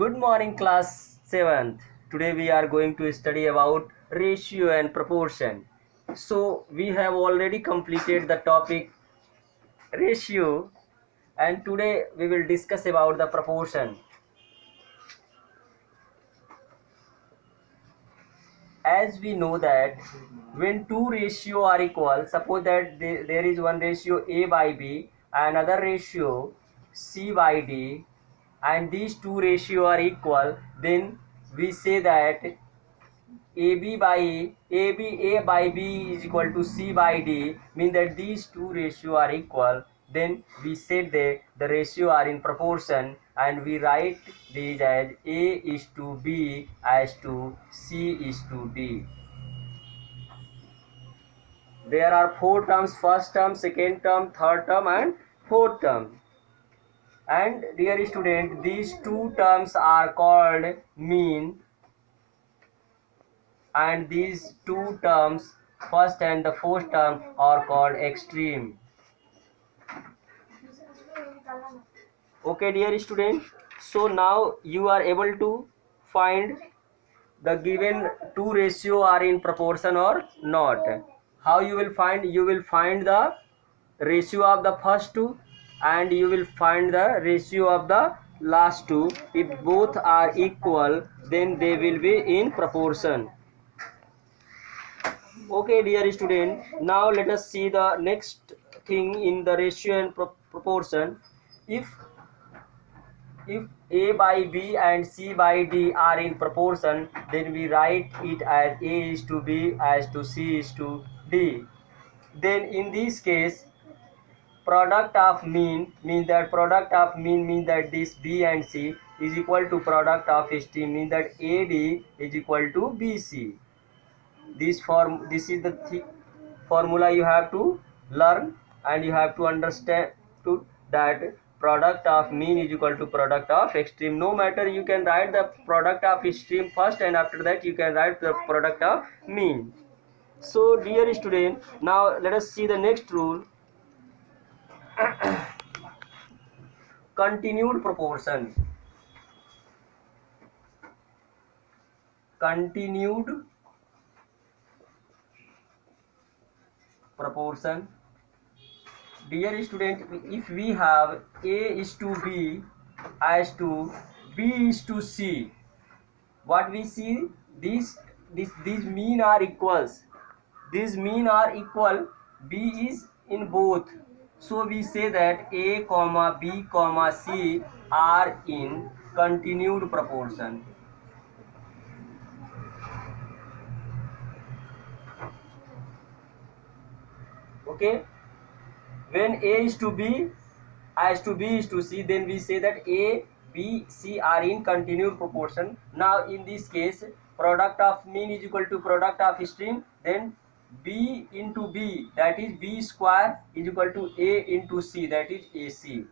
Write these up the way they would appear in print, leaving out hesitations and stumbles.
Good morning, class 7th. Today we are going to study about ratio and proportion. So we have already completed the topic ratio, and today we will discuss about the proportion. As we know that when two ratio are equal, suppose that there is one ratio A by B, another ratio C by D, and these two ratio are equal, then we say that A by B is equal to C by D, mean that these two ratio are equal. Then we said that the ratio are in proportion, and we write these as A is to B as to C is to D. There are four terms: first term, second term, third term, and fourth term. And dear student, these two terms are called mean, and these two terms, first and the fourth term, are called extreme. Okay, dear student, so now you are able to find the given two ratio are in proportion or not. How you will find? You will find the ratio of the first two, and you will find the ratio of the last two. If both are equal, then they will be in proportion. Okay, dear student, now let us see the next thing in the ratio and proportion. If A by B and C by D are in proportion, then we write it as A is to B as to C is to D. Then in this case, product of mean means that this B and C is equal to product of extreme, means that AD is equal to BC. This is the formula you have to learn, and you have to understand that product of mean is equal to product of extreme. No matter, you can write the product of extreme first, and after that you can write the product of mean. So dear student, now let us see the next rule. Continued proportion. Continued proportion. Dear student, if we have A is to B as to B is to C, what we see, these mean are equals. These mean are equal. B is in both, so we say that A comma B comma C are in continued proportion. Okay, when A is to B as to B is to C, then we say that A, B, C are in continued proportion. Now in this case, product of mean is equal to product of extreme, then B into B, that is B square, is equal to A into C, that is AC.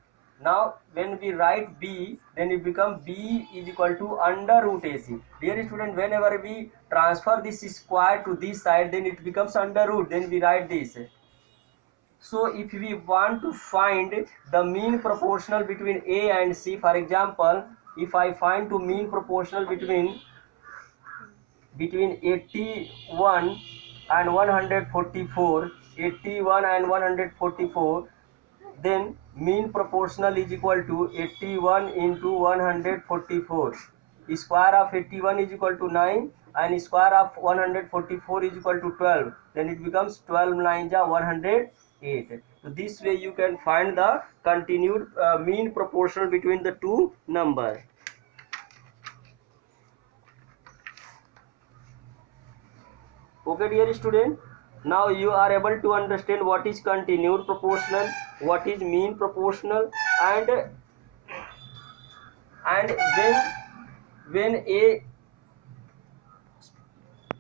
Now when we write B, then it becomes B is equal to under root AC. Dear student, whenever we transfer this square to this side, then it becomes under root, then we write this. So if we want to find the mean proportional between A and C, for example, if I find to mean proportional between 81 and 144, 81 and 144, then mean proportional is equal to 81 into 144. Square of 81 is equal to 9, and square of 144 is equal to 12. Then it becomes 12 9 108. So this way you can find the continued mean proportional between the two numbers. Okay, dear student, now you are able to understand what is continued proportional, what is mean proportional, and when